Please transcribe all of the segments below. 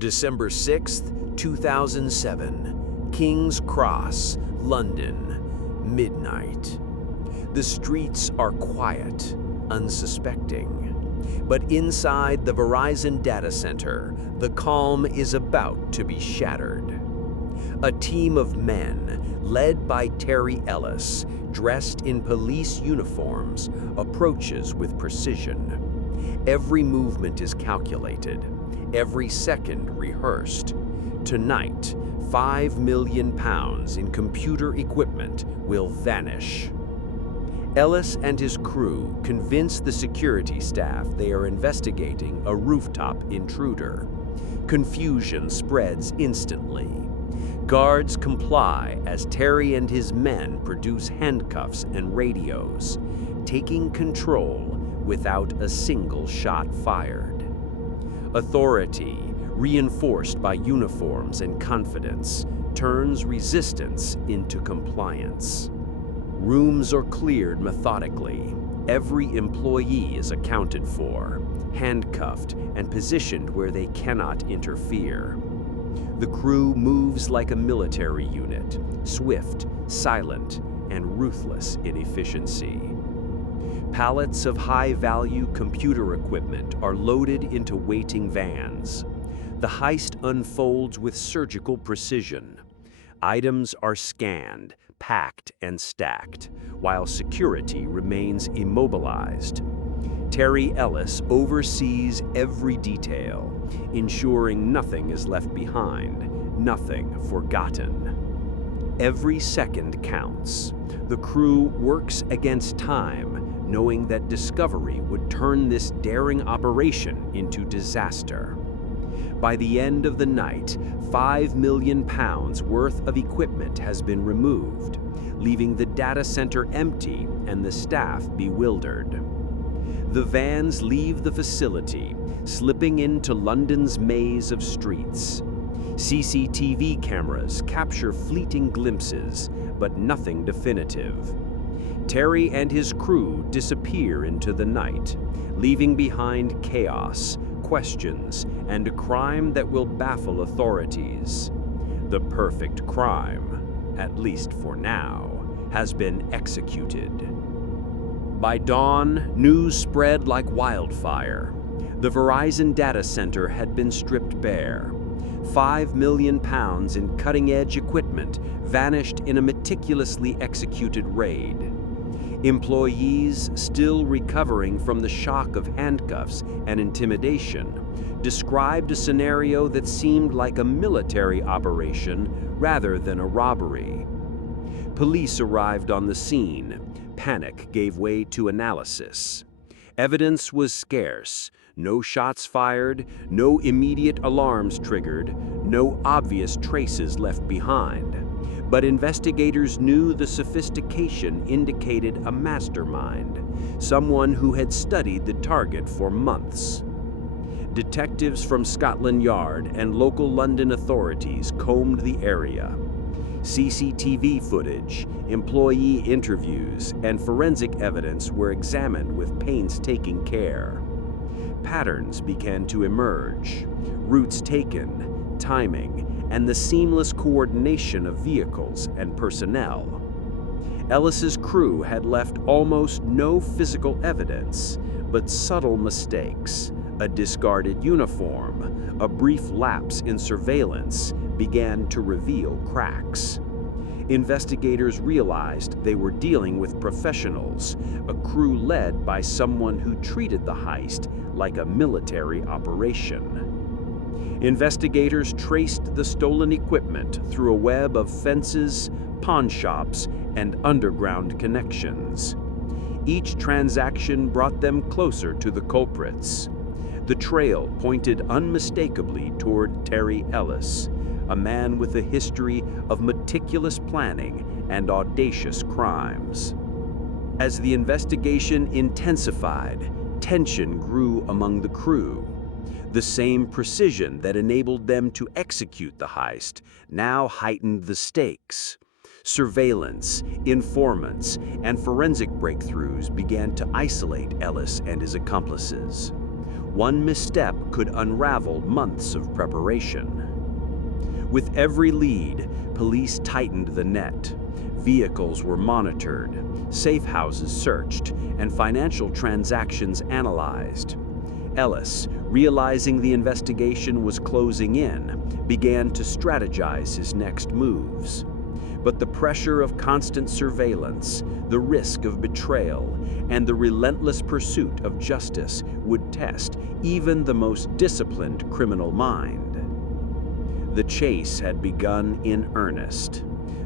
December 6th, 2007, King's Cross, London, midnight. The streets are quiet, unsuspecting. But inside the Verizon data center, the calm is about to be shattered. A team of men, led by Terry Ellis, dressed in police uniforms, approaches with precision. Every movement is calculated, every second rehearsed. Tonight, £5 million in computer equipment will vanish. Ellis and his crew convince the security staff they are investigating a rooftop intruder. Confusion spreads instantly. Guards comply as Terry and his men produce handcuffs and radios, taking control without a single shot fired. Authority, reinforced by uniforms and confidence, turns resistance into compliance. Rooms are cleared methodically. Every employee is accounted for, handcuffed and positioned where they cannot interfere. The crew moves like a military unit, swift, silent, and ruthless in efficiency. Pallets of high-value computer equipment are loaded into waiting vans. The heist unfolds with surgical precision. Items are scanned, packed, and stacked, while security remains immobilized. Terry Ellis oversees every detail, ensuring nothing is left behind, nothing forgotten. Every second counts. The crew works against time, knowing that discovery would turn this daring operation into disaster. By the end of the night, £5 million worth of equipment has been removed, leaving the data center empty and the staff bewildered. The vans leave the facility, slipping into London's maze of streets. CCTV cameras capture fleeting glimpses, but nothing definitive. Terry and his crew disappear into the night, leaving behind chaos, questions, and a crime that will baffle authorities. The perfect crime, at least for now, has been executed. By dawn, news spread like wildfire. The Verizon data center had been stripped bare. £5 million in cutting-edge equipment vanished in a meticulously executed raid. Employees, still recovering from the shock of handcuffs and intimidation, described a scenario that seemed like a military operation rather than a robbery. Police arrived on the scene. Panic gave way to analysis. Evidence was scarce. No shots fired, no immediate alarms triggered, no obvious traces left behind. But investigators knew the sophistication indicated a mastermind, someone who had studied the target for months. Detectives from Scotland Yard and local London authorities combed the area. CCTV footage, employee interviews, and forensic evidence were examined with painstaking care. Patterns began to emerge: routes taken, timing, and the seamless coordination of vehicles and personnel. Ellis's crew had left almost no physical evidence, but subtle mistakes, a discarded uniform, a brief lapse in surveillance began to reveal cracks. Investigators realized they were dealing with professionals, a crew led by someone who treated the heist like a military operation. Investigators traced the stolen equipment through a web of fences, pawn shops, and underground connections. Each transaction brought them closer to the culprits. The trail pointed unmistakably toward Terry Ellis, a man with a history of meticulous planning and audacious crimes. As the investigation intensified, tension grew among the crew. The same precision that enabled them to execute the heist now heightened the stakes. Surveillance, informants, and forensic breakthroughs began to isolate Ellis and his accomplices. One misstep could unravel months of preparation. With every lead, police tightened the net. Vehicles were monitored, safe houses searched, and financial transactions analyzed. Ellis, realizing the investigation was closing in, began to strategize his next moves. But the pressure of constant surveillance, the risk of betrayal, and the relentless pursuit of justice would test even the most disciplined criminal mind. The chase had begun in earnest.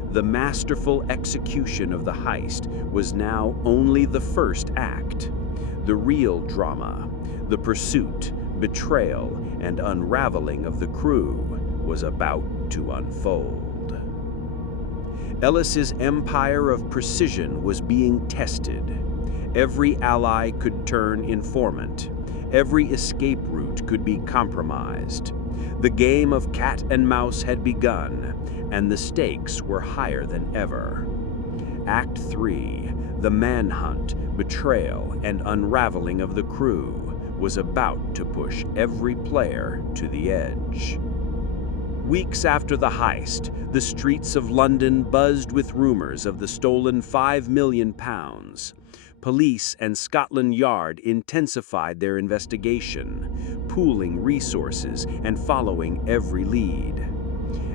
The masterful execution of the heist was now only the first act. The real drama, the pursuit, betrayal, and unraveling of the crew was about to unfold. Ellis's empire of precision was being tested. Every ally could turn informant. Every escape route could be compromised. The game of cat and mouse had begun, and the stakes were higher than ever. Act 3, the manhunt, betrayal, and unraveling of the crew, was about to push every player to the edge. Weeks after the heist, the streets of London buzzed with rumors of the stolen £5 million. Police and Scotland Yard intensified their investigation, pooling resources and following every lead.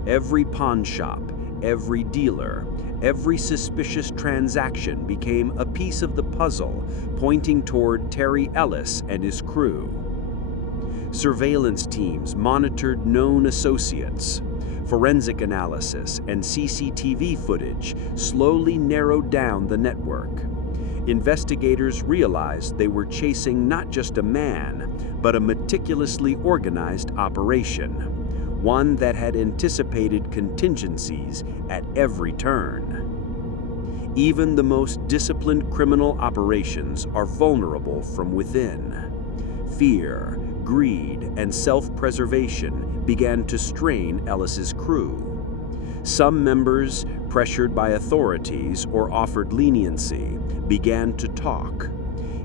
Every pawn shop, every dealer, every suspicious transaction became a piece of the puzzle, pointing toward Terry Ellis and his crew. Surveillance teams monitored known associates. Forensic analysis and CCTV footage slowly narrowed down the network. Investigators realized they were chasing not just a man, but a meticulously organized operation, one that had anticipated contingencies at every turn. Even the most disciplined criminal operations are vulnerable from within. Fear, greed, and self-preservation began to strain Ellis's crew. Some members, pressured by authorities or offered leniency, began to talk.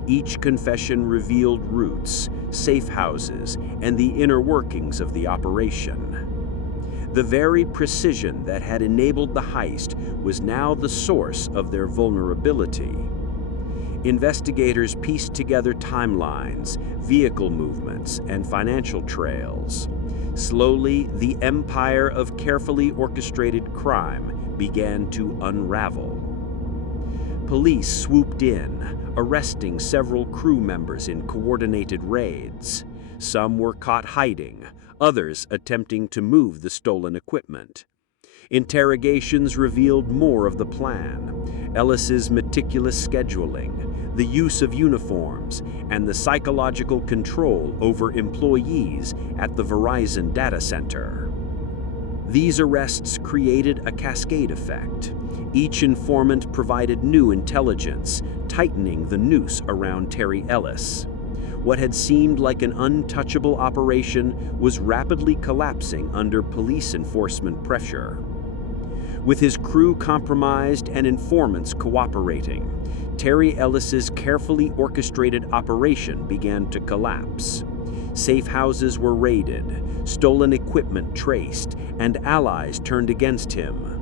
Each confession revealed routes, safe houses, and the inner workings of the operation. The very precision that had enabled the heist was now the source of their vulnerability. Investigators pieced together timelines, vehicle movements, and financial trails. Slowly, the empire of carefully orchestrated crime began to unravel. Police swooped in, arresting several crew members in coordinated raids. Some were caught hiding, others attempting to move the stolen equipment. Interrogations revealed more of the plan: Ellis's meticulous scheduling, the use of uniforms, and the psychological control over employees at the Verizon data center. These arrests created a cascade effect. Each informant provided new intelligence, tightening the noose around Terry Ellis. What had seemed like an untouchable operation was rapidly collapsing under police enforcement pressure. With his crew compromised and informants cooperating, Terry Ellis's carefully orchestrated operation began to collapse. Safe houses were raided, stolen equipment traced, and allies turned against him.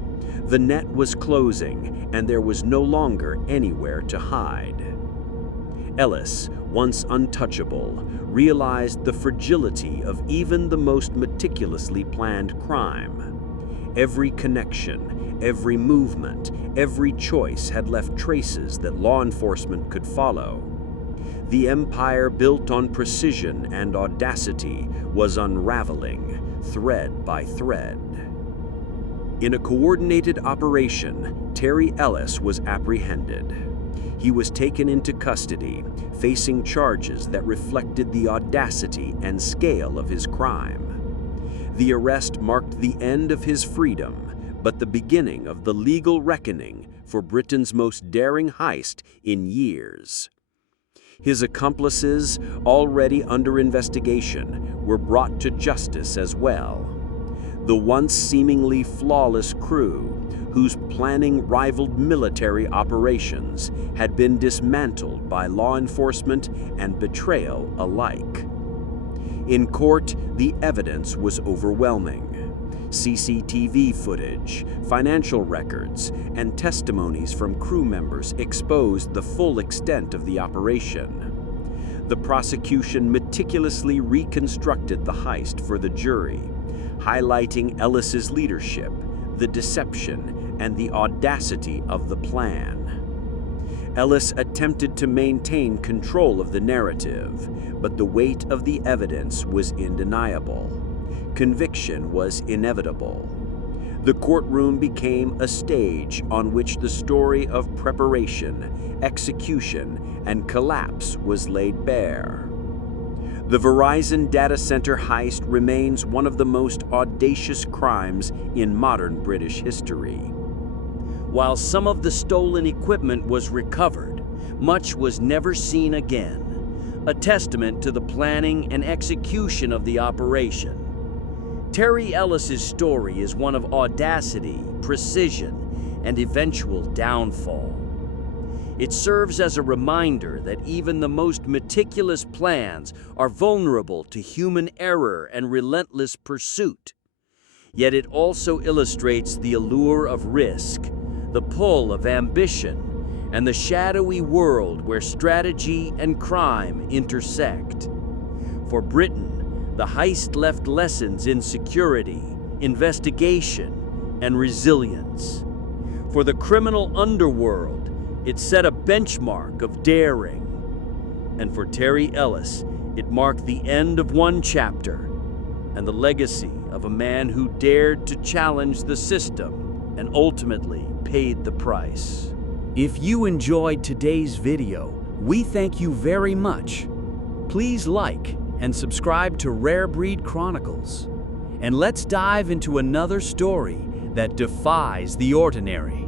The net was closing, and there was no longer anywhere to hide. Ellis, once untouchable, realized the fragility of even the most meticulously planned crime. Every connection, every movement, every choice had left traces that law enforcement could follow. The empire built on precision and audacity was unraveling, thread by thread. In a coordinated operation, Terry Ellis was apprehended. He was taken into custody, facing charges that reflected the audacity and scale of his crime. The arrest marked the end of his freedom, but the beginning of the legal reckoning for Britain's most daring heist in years. His accomplices, already under investigation, were brought to justice as well. The once seemingly flawless crew, whose planning rivaled military operations, had been dismantled by law enforcement and betrayal alike. In court, the evidence was overwhelming. CCTV footage, financial records, and testimonies from crew members exposed the full extent of the operation. The prosecution meticulously reconstructed the heist for the jury, highlighting Ellis's leadership, the deception, and the audacity of the plan. Ellis attempted to maintain control of the narrative, but the weight of the evidence was undeniable. Conviction was inevitable. The courtroom became a stage on which the story of preparation, execution, and collapse was laid bare. The Verizon data center heist remains one of the most audacious crimes in modern British history. While some of the stolen equipment was recovered, much was never seen again, a testament to the planning and execution of the operation. Terry Ellis's story is one of audacity, precision, and eventual downfall. It serves as a reminder that even the most meticulous plans are vulnerable to human error and relentless pursuit. Yet it also illustrates the allure of risk, the pull of ambition, and the shadowy world where strategy and crime intersect. For Britain, the heist left lessons in security, investigation, and resilience. For the criminal underworld, it set a benchmark of daring. And for Terry Ellis, it marked the end of one chapter and the legacy of a man who dared to challenge the system and ultimately paid the price. If you enjoyed today's video, we thank you very much. Please like and subscribe to Rare Breed Chronicles. And let's dive into another story that defies the ordinary.